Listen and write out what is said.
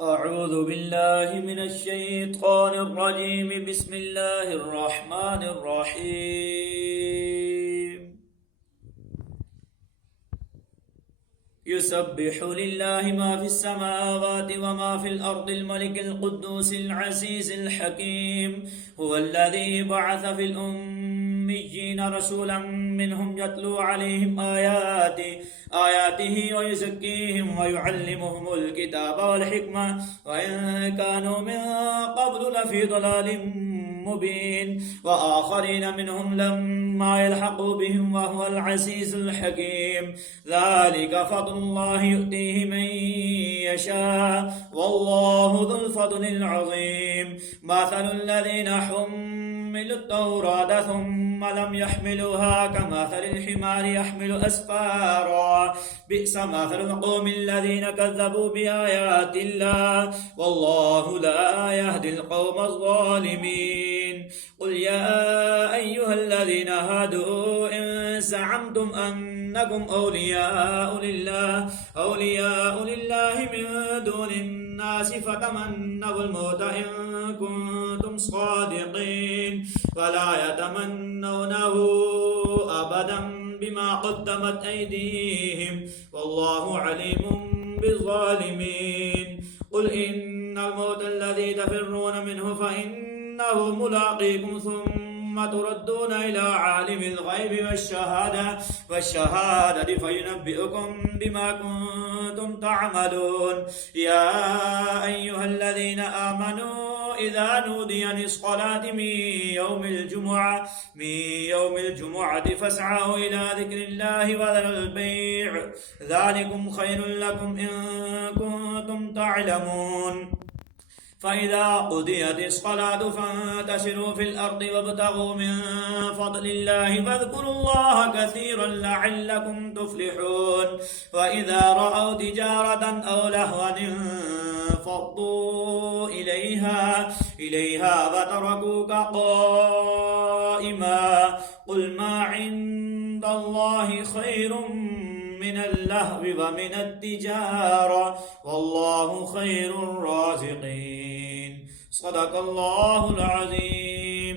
أعوذ بالله من الشيطان الرجيم بسم الله الرحمن الرحيم يسبح لله ما في السماوات وما في الأرض الملك القدوس العزيز الحكيم هو الذي بعث في الأميين رسولا منهم يتلو عليهم آياته ويزكيهم ويعلمهم الكتاب والحكمة وإن كانوا من قبل لفي ضلال مبين وآخرين منهم لما يلحقوا بهم وهو العزيز الحكيم ذلك فضل الله يؤتيه من يشاء والله ذو الفضل العظيم مثل الذين حملوا التوراة ثم لم يحملوها كمثل الحمار يحمل أسفارا بئس مثل القوم الذين كذبوا بآيات الله والله لا يهدي القوم الظالمين قل يا أيها الذين هادوا إن زعمتم أنكم أولياء لله من دون الناس فتمنوا الموت إن كنتم صادقين ولا يتمنونه أبدا بما قدمت أيديهم والله عليم بالظالمين قل إن الموت الذي تفرون منه فإنه ملاقيكم ثم تردون إلى عالم الغيب والشهادة فينبئكم بما كنتم تعملون يا أيها الذين آمنوا إذا نودي للصلاة من يوم الجمعة فاسعوا إلى ذكر الله وذروا البيع ذلكم خير لكم إن كنتم تعلمون فإذا قضيت الصلاة فانتشروا في الأرض وابتغوا من فضل الله واذكروا الله كثيرا لعلكم تفلحون وإذا رأوا تجارة أو لهوا انفضوا إليها وتركوك قائما قل ما عند الله خير من اللهو ومن التجارة والله خير الرازقين صدق الله العظيم